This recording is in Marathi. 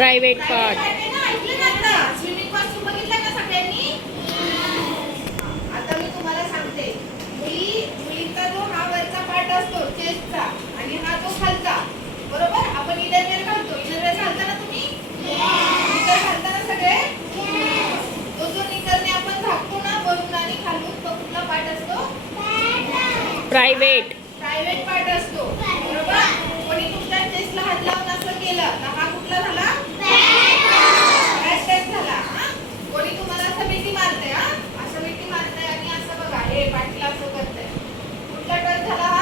Private part. स्विमिंग कॉस्ट्यूम बघितला का सगळ्यांनी? आता मी तुम्हाला सांगते. मुलींचा जो हा वरचा पार्ट असतो चेस्टचा आणि हा जो खालचा, बरोबर? आपण इनरवेअर घालतो. इनरवेअर घालता ना तुम्ही? निकर घालता ना सगळे? तो जो निकरने आपण झाकतो ना वरून आणि खालून, तो कुठला पार्ट असतो? प्रायव्हेट. प्रायव्हेट पार्ट असतो, बरोबर? कोणी तुमच्या चेस्टला हात लावून असं केलं तर हा कुठला झाला? बॅक टच झाला. कोणी तुम्हाला असं मिठी मारते, असं मिठी मारते आणि असं बघा हे पाठीला असं करते, कुठला टच झाला?